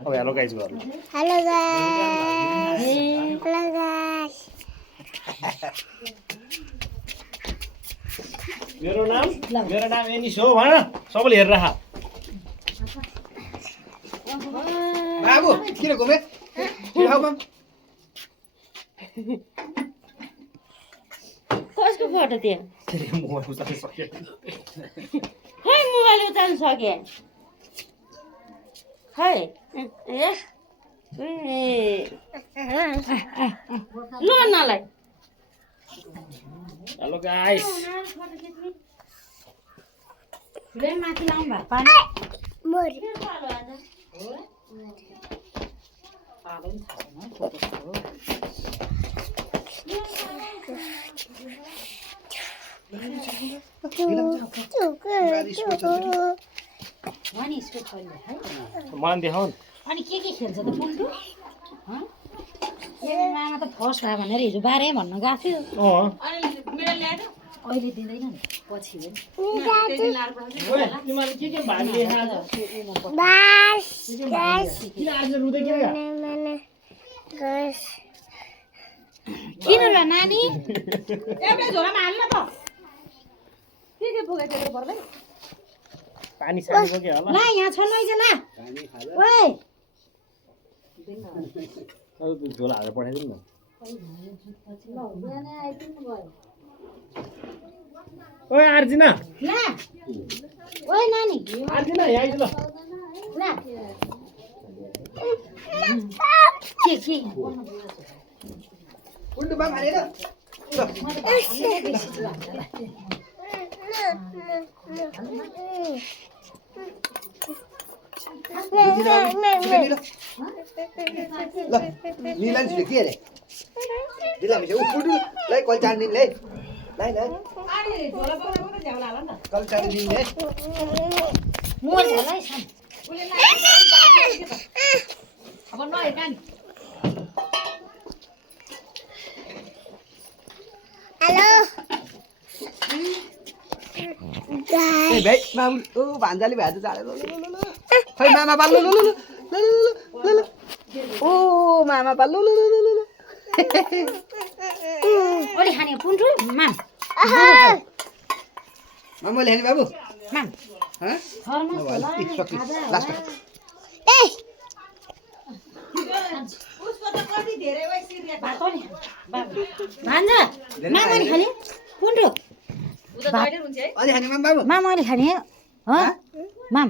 अब hello guys गर्नु hello guys hello guys मेरो नाम एनिस हो भन सबैले हेरेर खा बाबु किन घुमे कसको फोटो त्यो मोबाइल उचाल्न सक्यो खै मोबाइल उचाल्न सके खै ल नलाई हेलो गाइस माथि लाउनु भएको पानी मोरी मलाई देखाउ न अनि के खेल्छ त पुल्टु मामा त फर्स्ट भयो भनेर हिजो बारे भन्न गएको थियो अहिले दिँदैन नि पछि तिमीले के भाग्ने बास गाइस किन आज रुँदै किन गाइस किन ल नानी एउटा झोलामा हाल्न त के पुगेको त्यो पर्दै पानी सानी बोक्यो होला ल यहाँ छ लैजा ल ओइ झोला हालेर पठाइदिनु न ओइ आर्जिना ल ओइ नानी आर्जिना यहाँ आइज ल ल के उल्टो बाम हालेर ल निलन छिटो के अरे दिला मिसे उठ्नु लै कल चान दिन ले लै लै कल चान दिन ले मोर झोला है अब नहे कानी हेलो ए भाइ माम ओ भान्जाले भ्याज चाले ल खै मामा पाल्नु ल ओ मामा पाल्नु ल ओली खाने पुन्टु माम मामा ल्याने बाबु माम ह थर्मस होला लास्ट ए भान्जा मामाले खाने पुन्टु अलि खाने माम बाबु मामाले खाने ह माम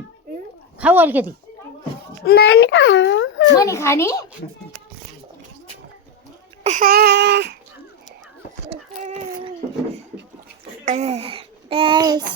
खाऊ अलिकति मनी खाने गाइस